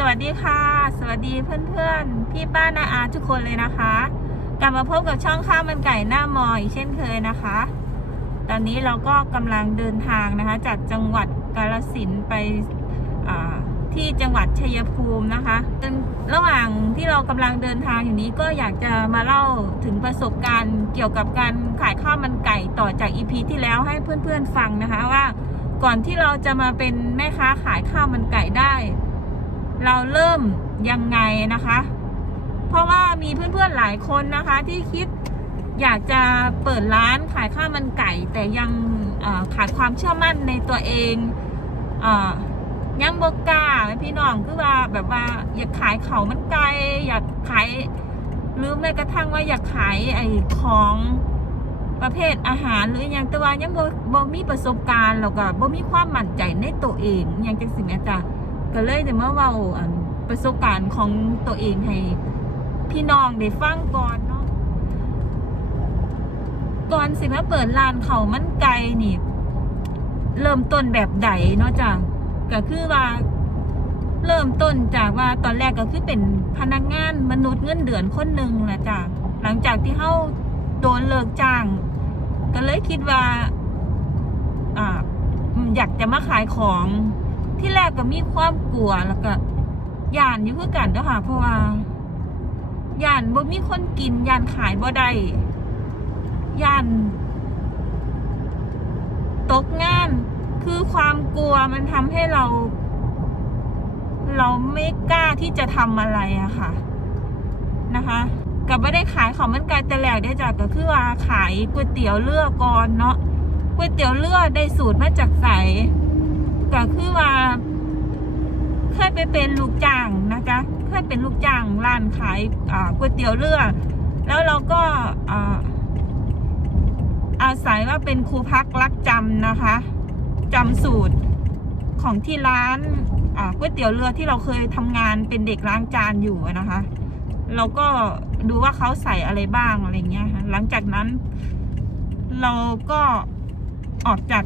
สวัสดีค่ะ สวัสดีเพื่อนๆ พี่ป้านาอาทุกคนเลยนะคะ กลับมาพบกับช่องข้าวมันไก่หน้ามออีกเช่นเคยนะคะ ตอนนี้เราก็กำลังเดินทางนะคะ จากจังหวัดกาลสินไปที่จังหวัดชัยภูมินะคะระหว่างที่เรากำลังเดินทางอยู่นี้ก็อยากจะมาเล่าถึงประสบการณ์เกี่ยวกับการขายข้าวมันไก่ต่อจากอีพีที่แล้วให้เพื่อนๆฟังนะคะว่า ก่อนที่เราจะมาเป็นแม่ค้าขายข้าวมันไก่ได้ เราเริ่มยังไงนะคะ เพราะว่ามีเพื่อนๆหลายคนนะคะ ที่คิดอยากจะเปิดร้านขายข้าวมันไก่ แต่ยังขาดความเชื่อมั่นในตัวเองอยังบกล้าพี่น้องคือว่าแบบว่าอยากขายเขามันไก่อยากขายหรือแม้กระทั่งว่าอยากขายไอ้ของประเภทอาหารหรืออย่างแต่ว่ายังบ่บ่มีประสบการณ์แล้วก็บ่มีความมั่นใจในตัวเองอย่างจังสิแม่จ้ะ ก็เลยจะมาเว้าอันประสบการณ์ของตัวเองให้ พี่น้องได้ฟังก่อนเนาะก่อนสิมาเปิดร้านเขามันไก่นี่ เริ่มต้นแบบใดเนาะจ้ะก็คือว่า เริ่มต้นจากว่าตอนแรกก็คือเป็นพนักงานมนุษย์เงินเดือนคนหนึ่งแหละจ้ะหลังจากที่เข้าโดนเลิกจ้าง ก็เลยคิดว่า อ่า อยากจะมาขายของ ที่แรกก็มีความกลัวแล้วก็ย่านอยู่คือกันเด้อค่ะ เพราะว่าย่านบ่มีคนกินย่านขายบ่ได้ย่านตกงานคือความกลัวมันทำให้เรา เราไม่กล้าที่จะทำอะไรอะค่ะ นะคะกับไม่ได้ขายของมันไกลแต่แหลกได้จากก็คือว่าขายก๋วยเตี๋ยวเลือก่อนเนาะก๋วยเตี๋ยวเลือได้สูตรมาจากใส ก็คือว่า เคยไปเป็นลูกจ้างนะจ๊ะเคยเป็นลูกจ้างร้านขายก๋วยเตี๋ยวเรือ แล้วเราก็อาศัยว่าเป็นครูพักรักจำนะคะจำสูตรของที่ร้านก๋วยเตี๋ยวเรือที่เราเคยทำงานเป็นเด็กล้างจานอยู่นะคะ เราก็ดูว่าเขาใส่อะไรบ้างอะไรเงี้ยหลังจากนั้น เราก็ออกจาก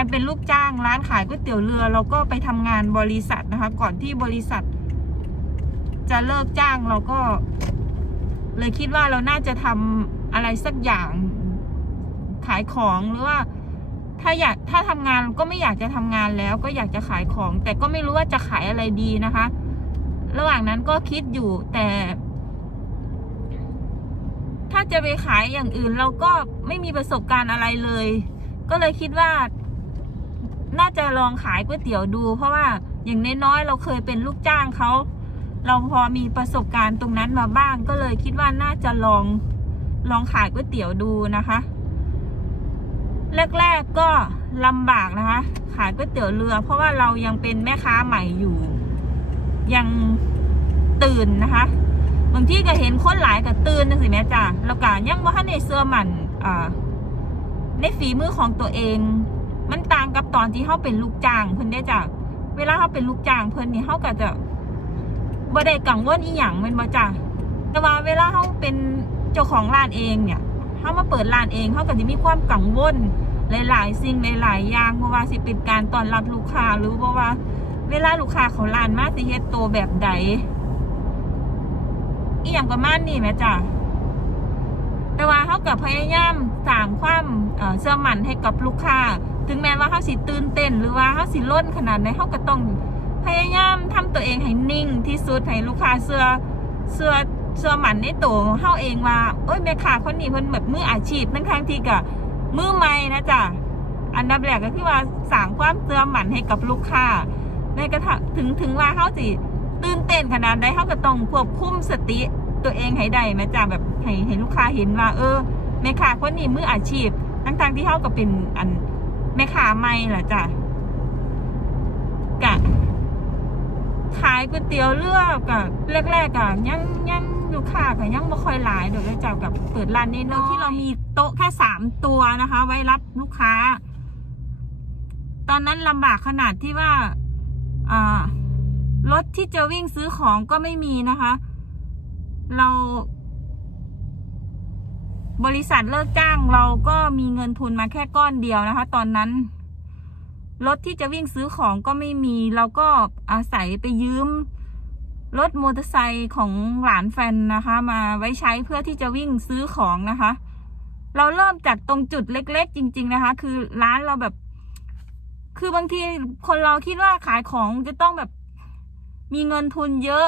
การเป็นลูกจ้างร้านขายก๋วยเตี๋ยวเรือเราก็ไปทำงานบริษัทนะคะ ก่อนที่บริษัท จะเลิกจ้างเราก็ เลยคิดว่าเราน่าจะทำอะไรสักอย่างขายของหรือว่า ถ้าอยากถ้าทำงานก็ไม่อยากจะทำงานแล้ว ก็อยากจะขายของ แต่ก็ไม่รู้ว่าจะขายอะไรดีนะคะ ระหว่างนั้นก็คิดอยู่แต่ ถ้าจะไปขายอย่างอื่น เราก็ไม่มีประสบการณ์อะไรเลย ก็เลยคิดว่า น่าจะลองขายก๋วยเตี๋ยวดู เพราะว่าอย่างน้อยๆเราเคยเป็นลูกจ้างเขาเราพอมีประสบการณ์ตรงนั้นมาบ้าง ก็เลยคิดว่าน่าจะลองลองขายก๋วยเตี๋ยวดูนะคะ แรกๆก็ลำบากนะคะ ขายก๋วยเตี๋ยวเรือ เพราะว่าเรายังเป็นแม่ค้าใหม่อยู่ ยังตื่นนะคะบางที่ก็เห็นคนหลายก็ตื่นจังสิแม่จ้ะแล้วก็ยังว่าในเสื้อมันอ่าในฝีมือของตัวเอง มันต่างกับตอนที่เขาเป็นลูกจ้างเพิ่นได้จ้ะเวลาเขาเป็นลูกจ้างเพิ่นนี่เขาก็จะบ่ได้กังวลอีหยังแม่นบ่จ้ะแต่ว่าเวลาเขาเป็นเจ้าของร้านเองเนี่ยเขามาเปิดร้านเองเขาก็จะมีความกังวลหลาย ๆ สิ่งหลาย ๆ อย่างเพราะว่าสิเป็นการต้อนรับลูกค้าหรือเพราะว่า เวลาลูกค้าเขาร้านมาสิเฮ็ดโตวแบบใดอีหยังประมาณนี้แม่จ้ะแต่ว่าเขากับพยายาม สร้างความเอ่อเชื่อมั่นให้กับลูกค้า ถึงแม้ว่าเขาสิตื่นเต้นหรือว่าเขาสิล้นขนาดไหนเขาก็ต้องพยายามทำตัวเองให้นิ่งที่สุดให้ลูกค้าเชื่อเชื่อเชื่อมันในตัวเขาเองว่าเอ้ยแม่ค้าคนนี้เพิ่นแบบมืออาชีพทั้งทางที่ก็มือใหม่นะจ๊ะอันดับแรกก็คือว่าสร้างความเชื่อมั่นให้กับลูกค้าในกระทั่งถึงถึงว่าเขาสิตื่นเต้นขนาดใดเขาก็ต้องควบคุมสติตัวเองให้ได้แม่จ้าแบบให้ให้ลูกค้าเห็นว่า เออ แม่ค้าคนนี้มืออาชีพ ทั้งทางที่เขาก็เป็นอันแม่ค้าใหม่แหละจ้ะกะขายก๋วยเตี๋ยวเรือกกะแรกๆกะยังยังลูกค้ากะยังไม่ค่อยหลายเดี๋ยวเลยจ้ากับเปิดร้านน้อยๆที่เรามีโต๊ะแค่สามตัวนะคะ ไว้รับลูกค้า ตอนนั้นลำบากขนาดที่ว่าอ่ารถที่จะวิ่งซื้อของก็ไม่มีนะคะ เรา บริษัทเลิกจ้างเราก็มีเงินทุนมาแค่ก้อนเดียวนะคะ ตอนนั้นรถที่จะวิ่งซื้อของก็ไม่มี เราก็อาศัยไปยืมรถมอเตอร์ไซค์ของหลานแฟนนะคะ มาไว้ใช้เพื่อที่จะวิ่งซื้อของนะคะ เราเริ่มจากตรงจุดเล็ก ๆ จริง ๆนะคะ คือร้านเราแบบ คือบางทีคนเราคิดว่าขายของจะต้องแบบมีเงินทุนเยอะ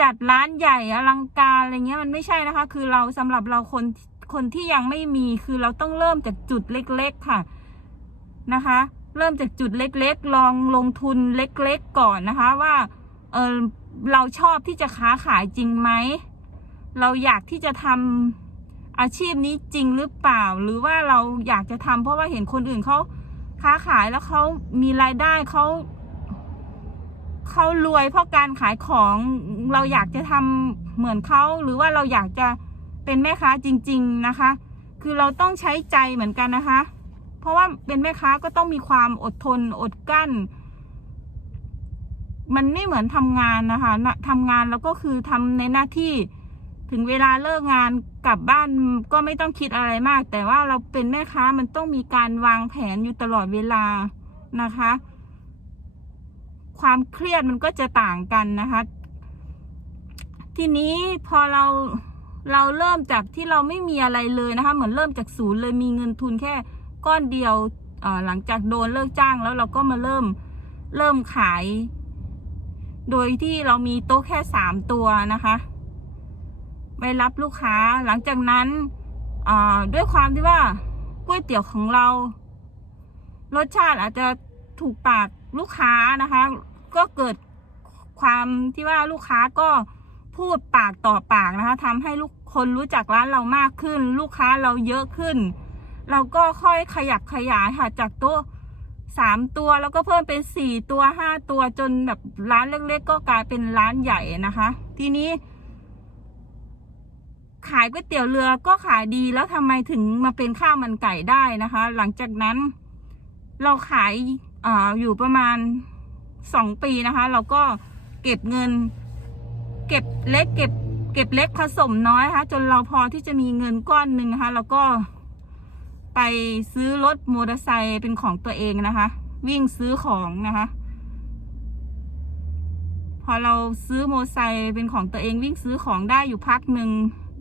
จัดร้านใหญ่อลังการอะไรเงี้ยมันไม่ใช่นะคะ คือเราสำหรับเราคนคนที่ยังไม่มีคือเราต้องเริ่มจากจุดเล็ก ๆค่ะนะคะ เริ่มจากจุดเล็กๆ ลองลงทุนเล็กๆก่อนนะคะว่าเออเราชอบที่จะค้าขายจริงไหมเราอยากที่จะทำอาชีพนี้จริงหรือเปล่า หรือว่าเราอยากจะทำเพราะว่าเห็นคนอื่นเขาค้าขายแล้วเขามีรายได้เขา เขารวยเพราะการขายของเราอยากจะทำเหมือนเขาหรือว่าเราอยากจะเป็นแม่ค้าจริง ๆนะคะ คือเราต้องใช้ใจเหมือนกันนะคะ เพราะว่าเป็นแม่ค้าก็ต้องมีความอดทนอดกลั้น มันไม่เหมือนทำงานนะคะนะทำงานแล้วก็คือทำในหน้าที่ถึงเวลาเลิกงานกลับบ้านก็ไม่ต้องคิดอะไรมาก แต่ว่าเราเป็นแม่ค้ามันต้องมีการวางแผนอยู่ตลอดเวลานะคะ ความเครียดมันก็จะต่างกันนะคะ ทีนี้พอเราเราเริ่มจากที่เราไม่มีอะไรเลยนะคะ เหมือนเริ่มจากศูนย์เลยมีเงินทุนแค่ก้อนเดียวหลังจากโดนเลิกจ้างแล้วเราก็มาเริ่มเริ่มขาย โดยที่เรามีโต๊ะแค่สามตัวนะคะไปรับลูกค้าหลังจากนั้นด้วยความที่ว่าก๋วยเตี๋ยวของเรา รสชาติอาจจะถูกปากลูกค้านะคะ ก็เกิดความที่ว่าลูกค้าก็พูดปากต่อปากนะคะทำให้ลูกคนรู้จักร้านเรามากขึ้น ลูกค้าเราเยอะขึ้น เราก็ค่อยขยับขยายค่ะจากโต๊ะสามตัวแล้วก็เพิ่มเป็นสี่ตัวห้าตัวจนแบบร้านเล็กๆ ก็กลายเป็นร้านใหญ่นะคะ ทีนี้ ขายก๋วยเตี๋ยวเรือก็ขายดีแล้วทำไมถึงมาเป็นข้าวมันไก่ได้นะคะ หลังจากนั้น เราขายออยู่ประมาณ สองปีนะคะ เราก็เก็บเงิน เก็บเล็กเก็บ เก็บเล็กผสมน้อยนะคะจนเราพอที่จะมีเงินก้อนหนึ่งนะคะแล้วก็ไปซื้อรถมอเตอร์ไซค์เป็นของตัวเองนะคะ วิ่งซื้อของนะคะ พอเราซื้อมอเตอร์ไซค์เป็นของตัวเองวิ่งซื้อของได้อยู่พักหนึ่ง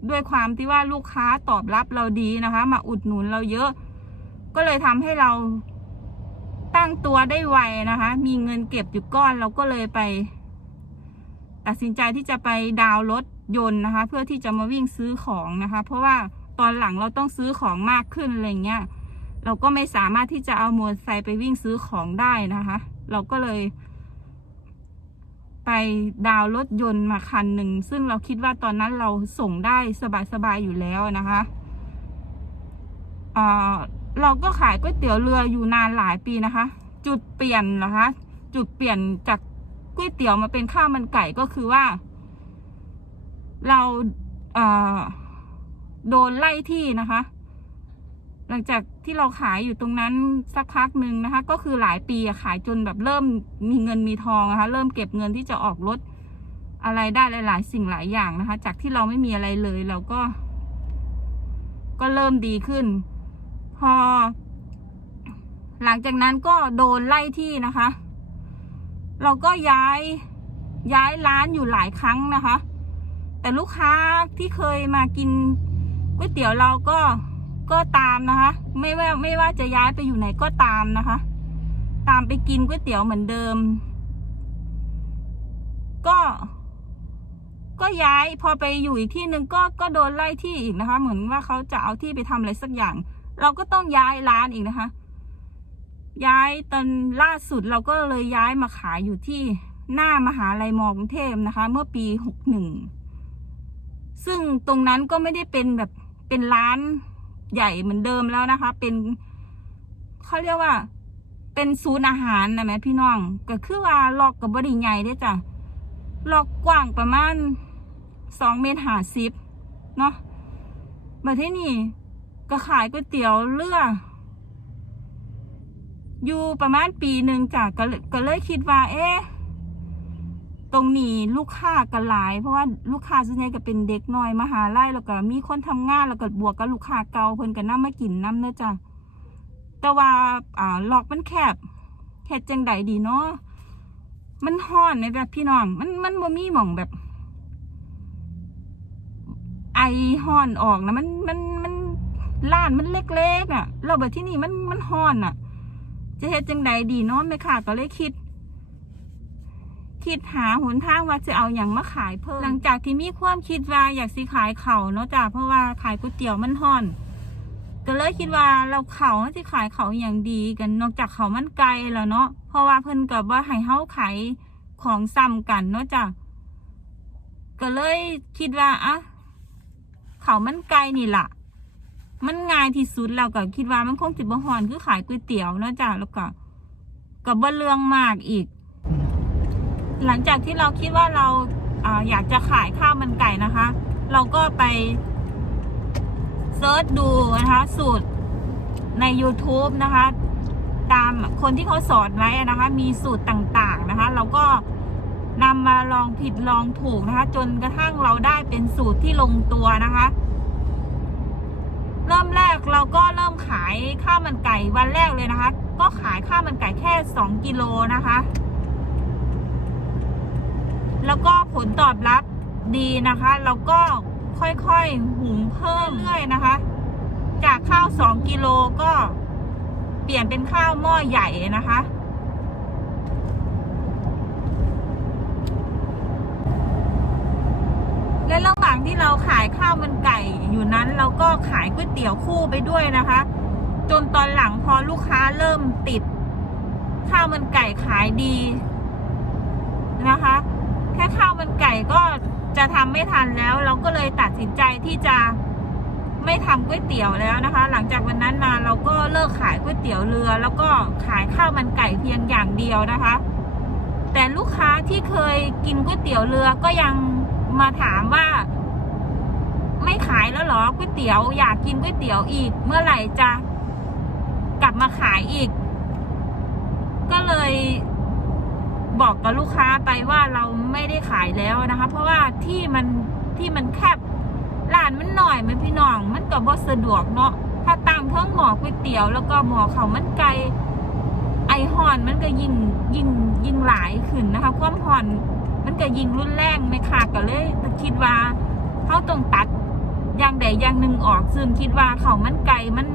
ด้วยความที่ว่าลูกค้าตอบรับเราดีนะคะ มาอุดหนุนเราเยอะ ก็เลยทำให้เรา ตั้งตัวได้ไวนะคะ มีเงินเก็บอยู่ก้อนเราก็เลยไป ตัดสินใจที่จะไปดาวรถยนต์นะคะ เพื่อที่จะมาวิ่งซื้อของนะคะ เพราะว่าตอนหลังเราต้องซื้อของมากขึ้นอะไรเงี้ยเราก็ไม่สามารถที่จะเอามอเตอร์ไซค์ไปวิ่งซื้อของได้นะคะ เราก็เลย ไปดาวรถยนต์มาคันหนึ่ง ซึ่งเราคิดว่าตอนนั้นเราส่งได้สบายๆอยู่แล้วนะคะเเราก็ขายก๋วยเตี๋ยวเรืออยู่นานหลายปีนะคะ จุดเปลี่ยนนะคะ จุดเปลี่ยนจากก๋วยเตี๋ยวมาเป็นข้าวมันไก่ก็คือว่า เราเโดนไล่ที่นะคะ หลังจากที่เราขายอยู่ตรงนั้นสักพักหนึ่งนะคะ ก็คือหลายปีขายจนแบบเริ่มมีเงินมีทองนะคะ เริ่มเก็บเงินที่จะออกรถอะไรได้หลาย ๆ สิ่งหลายอย่างนะคะ จากที่เราไม่มีอะไรเลย เราก็ ก็เริ่มดีขึ้น พอ หลังจากนั้นก็โดนไล่ที่นะคะ เราก็ย้ายย้ายร้านอยู่หลายครั้งนะคะ แต่ลูกค้าที่เคยมากินก๋วยเตี๋ยวเราก็ก็ตามนะคะ ไม่ว่าไม่ว่าจะย้ายไปอยู่ไหนก็ตามนะคะ ตามไปกินก๋วยเตี๋ยวเหมือนเดิม ก็ ก็ย้ายพอไปอยู่อีกที่หนึ่งก็ก็โดนไล่ที่อีกนะคะ เหมือนว่าเขาจะเอาที่ไปทำอะไรสักอย่าง เราก็ต้องย้ายร้านอีกนะคะ ย้ายตอนล่าสุดเราก็เลยย้ายมาขายอยู่ที่หน้ามหาลัยมอกรุงเทพนะคะ เมื่อปีหกหนึ่งซึ่งตรงนั้นก็ไม่ได้เป็นแบบเป็นร้านใหญ่เหมือนเดิมแล้วนะคะ เป็นเขาเรียกว่า เป็นศูนย์อาหารนะแม่พี่น้องก็คือว่าลอกกับบริใหญ่ได้จ้ะลอกกว้างประมาณสองเมตรห้าสิบเนาะมาที่นี่ ก็ขายก๋วยเตี๋ยวเรืออยู่ประมาณปีหนึ่งจ้ะก็ก็เลยคิดว่า เอ๊ะตรงนี้ลูกค้าก็หลาย เพราะว่าลูกค้าส่วนใหญ่ก็เป็นเด็กน้อยมหาลัยแล้วก็มีคนทำงานแล้วก็บวกกับลูกค้าเก่าเพิ่นก็นำมากินน้ำเด้อจ้ะแต่ว่าอ่าหลอกมันแคบเฮ็ดจังใดดีเนาะมันห้อนไหมแบบพี่น้อง มันมันบ่มีหม่องแบบ ไอห้อนออกนะมันมัน มันล้านมันเล็กๆอะ เราแบบที่นี่มันมันห้อนอะ จะเฮ็ดจังใดดีเนาะแม่ค่ะก็เลยคิด คิดหาหนทางว่าจะเอาอย่างมาขายเพิ่มหลังจากที่มีความคิดว่าอยากสิขายเข่าเนาะจ้ะเพราะว่าขายก๋วยเตี๋ยวมันห้อนก็เลยคิดว่าเราเขาจะขายเขาอย่างดีกันนอกจากเขามันไกลแล้วเนาะเพราะว่าเพิ่นกับว่าให้เฮาขายของซ้ำกันเนาะจ้ะก็เลยคิดว่าอะเขามันไกลนี่แหละ มันง่ายที่สุดแล้วก็คิดว่ามันคงจิบ่ฮอนคือขายก๋วยเตี๋ยวนะจ้ะแล้วก็กับบ่เรื่องมากอีก หลังจากที่เราคิดว่าเราอาอยากจะขายข้าวมันไก่นะคะ เราก็ไปเซิร์ชดูนะคะ สูตรใน YouTube นะคะ ตามคนที่เขาสอนไว้นะคะ มีสูตรต่างๆนะคะ เราก็นำมาลองผิดลองถูกนะคะ จนกระทั่งเราได้เป็นสูตรที่ลงตัวนะคะ เริ่มแรกเราก็เริ่มขายข้าวมันไก่วันแรกเลยนะคะ ก็ขายข้าวมันไก่แค่สองกิโลนะคะ แล้วก็ผลตอบรับดีนะคะ แล้วก็ค่อยๆหุงเพิ่มเรื่อยนะคะ จากข้าวสองกิโลก็เปลี่ยนเป็นข้าวหม้อใหญ่นะคะ และ ระหว่างที่เราขายข้าวมันไก่อยู่นั้น เราก็ขายก๋วยเตี๋ยวคู่ไปด้วยนะคะ จนตอนหลังพอลูกค้าเริ่มติด ข้าวมันไก่ขายดีนะคะ แค่ข้าวมันไก่ก็จะทำไม่ทันแล้ว เราก็เลยตัดสินใจที่จะไม่ทำก๋วยเตี๋ยวแล้วนะคะ หลังจากวันนั้นมาเราก็เลิกขายก๋วยเตี๋ยวเรือ แล้วก็ขายข้าวมันไก่เพียงอย่างเดียวนะคะ แต่ลูกค้าที่เคยกินก๋วยเตี๋ยวเรือก็ยังมาถามว่า ไม่ขายแล้วเหรอก๋วยเตี๋ยวอยากกินก๋วยเตี๋ยวอีก เมื่อไหร่จะกลับมาขายอีก ก็เลยบอกกับลูกค้าไปว่าเราไม่ได้ขายแล้วนะคะ เพราะว่าที่มันที่มันแคบร้านมันหน่อยมันพี่น้อง มันก็บ่สะดวกเนาะถ้าตั้งเพิ่งหมอก๋วยเตี๋ยว แล้วก็หมอเขามันไกลไอหอนมันก็ยิงยิงยิงหลายขึ้นนะคะความหอนมันก็ยิงรุนแรงไม่ขาดก็เลยคิดว่าเขาต้องตัด อย่างใดอย่างหนึ่งออกซึ่งคิดว่าเขามันไกลมัน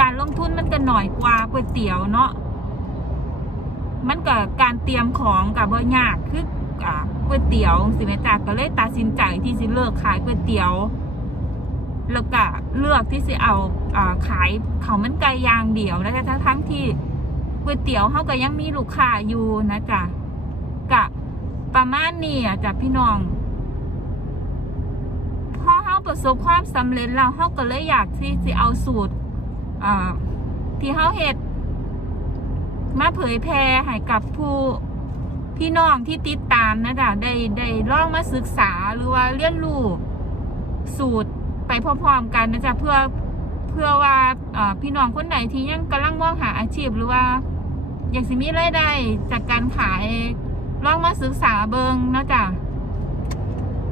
การลงทุนมันก็หน่อยกว่าก๋วยเตี๋ยวเนาะมันกับการเตรียมของกับบ่ยากคือก๋วยเตี๋ยวสิแม่จ้าก็เลยตัดสินใจที่สิเลิกขายก๋วยเตี๋ยว แล้วก็เลือกที่สิเอาขายเขามันไก่อย่างเดียวนะคะทั้งทั้งที่ก๋วยเตี๋ยวเขาก็ยังมีลูกค้าอยู่นะจ๊ะกะประมาณนี้อะจ้ะพี่น้อง ประสบความสำเร็จแล้วเขาก็เลยอยากที่สิเอาสูตรที่เขาเฮ็ดมาเผยแพร่ให้กับผู้พี่น้องที่ติดตามนะจ๊ะได้ได้ลองมาศึกษาหรือว่าเรียนรู้สูตรไปพร้อมๆกันนะจ๊ะเพื่อเพื่อว่าพี่น้องคนไหนที่ยังกำลังมองหาอาชีพหรือว่า อยากสิมีรายได้จากการขายลองมาศึกษาเบิงนะจ๊ะ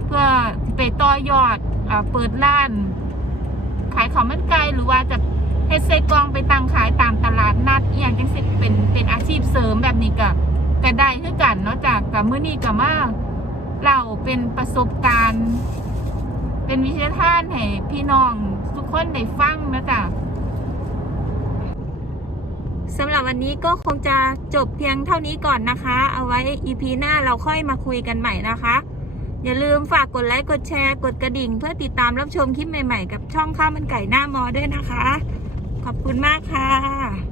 เพื่อไปต่อยอด เปิดร้าน ขายของมันไกลหรือว่าจะเฮ็ดใส่กล่องไปตั้งขายตามตลาดนัดอหย่างจังสิเป็นเป็นอาชีพเสริมแบบนี้ก็ก็ได้คือกันเนาะจากกับมื้อนี้ก็มาเราเป็นประสบการณ์ เป็นวิทยาทานให้พี่น้องทุกคนได้ฟังนะจ๊ะสำหรับวันนี้ก็คงจะจบเพียงเท่านี้ก่อนนะคะ เอาไว้ EP หน้าเราค่อยมาคุยกันใหม่นะคะ อย่าลืมฝากกดไลค์ กดแชร์ กดกระดิ่ง เพื่อติดตามรับชมคลิปใหม่ๆ กับช่องข้าวมันไก่หน้ามอด้วยนะคะ ขอบคุณมากค่ะ